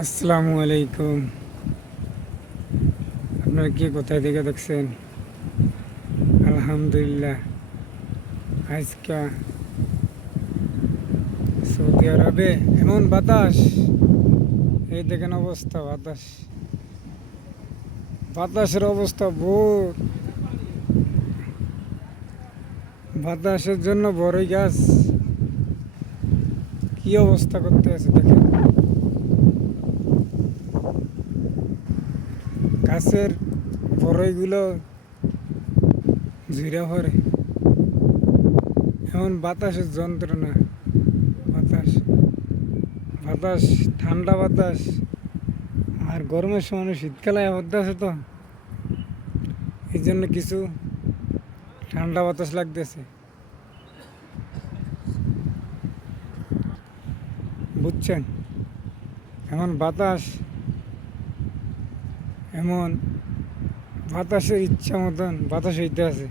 আসসালামু আলাইকুম। আপনারা কি কোথায় থেকে দেখছেন? আলহামদুলিল্লাহ, আজকে সৌদি আরবে এমন বাতাস, এই দেখেন অবস্থা। বাতাসের অবস্থা বহুত। বাতাসের জন্য বড়ই গাছ কি অবস্থা করতে আছে দেখেন। গাছের বড়ইগুলো ঝুড়ে পড়ে, এমন বাতাসের যন্ত্রণা। বাতাস বাতাস ঠান্ডা বাতাস। আর গরমের সময় শীতকালে আবদ্ধ আছে, তো এই জন্য কিছু ঠান্ডা বাতাস লাগতেছে, বুঝছেন? এমন বাতাস, এমন বাতাসের ইচ্ছা মতন বাতাস হইতে আছে।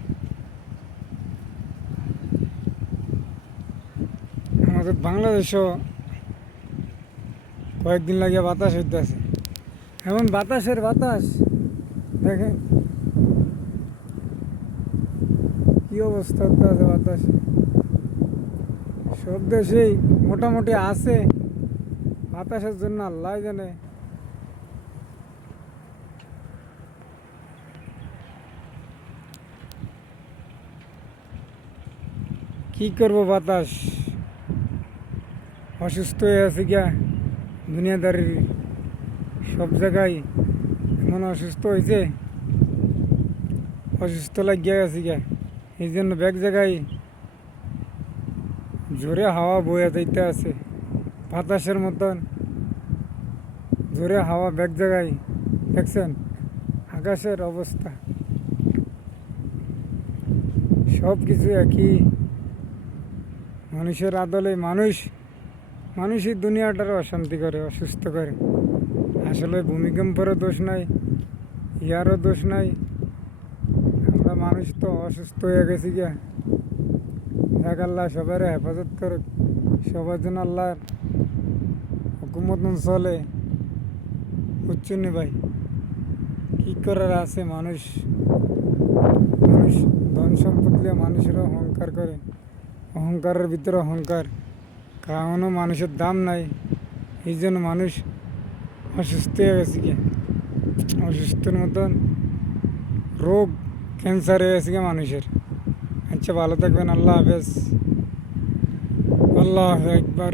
আমাদের বাংলাদেশও কয়েকদিন লাগে বাতাস হইতে আছে, এমন বাতাসের বাতাস দেখেন কি অবস্থা হতে আছে বাতাসে। সব দেশেই মোটামুটি আছে, বাতাসের জন্য আল্লাহ জানে। কি করব, বাতাস অসুস্থ হয়ে আছে গিয়া। দুনিয়াদারির সব জায়গায় এমন অসুস্থ হয়েছে, অসুস্থ লাগিয়ে গেছে গিয়া। এই জন্য ব্যাগ জায়গায় জোরে হাওয়া বয়ে যাইতে আছে, বাতাসের মতন জোরে হাওয়া ব্যাগ জায়গায়। দেখছেন আকাশের অবস্থা, সব কিছু একই। মানুষের আদলে মানুষই দুনিয়াটার অশান্তি করে, অসুস্থ করে। আসলে ভূমিকম্পেরও দোষ নাই, ইয়ারও দোষ নাই। আমরা মানুষ তো অসুস্থ হয়ে গেছি গিয়া। এক আল্লাহ সবার হেফাজত করে, সবার জন্য আল্লাহর হুকুম মতন চলে, বুঝছেন নি ভাই? কি করার আছে? মানুষ ধন সম্পদ নিয়ে মানুষের অহংকার করে, অহংকারের ভিতরে অহংকার। কারণও মানুষের দাম নাই, এই জন্য মানুষ অসুস্থ হয়ে গেছে গিয়ে। অসুস্থর মতন রোগ, ক্যান্সার হয়ে গেছে গিয়ে মানুষের। আচ্ছা, ভালো থাকবেন। আল্লাহ হাফেজ। আল্লাহ একবার।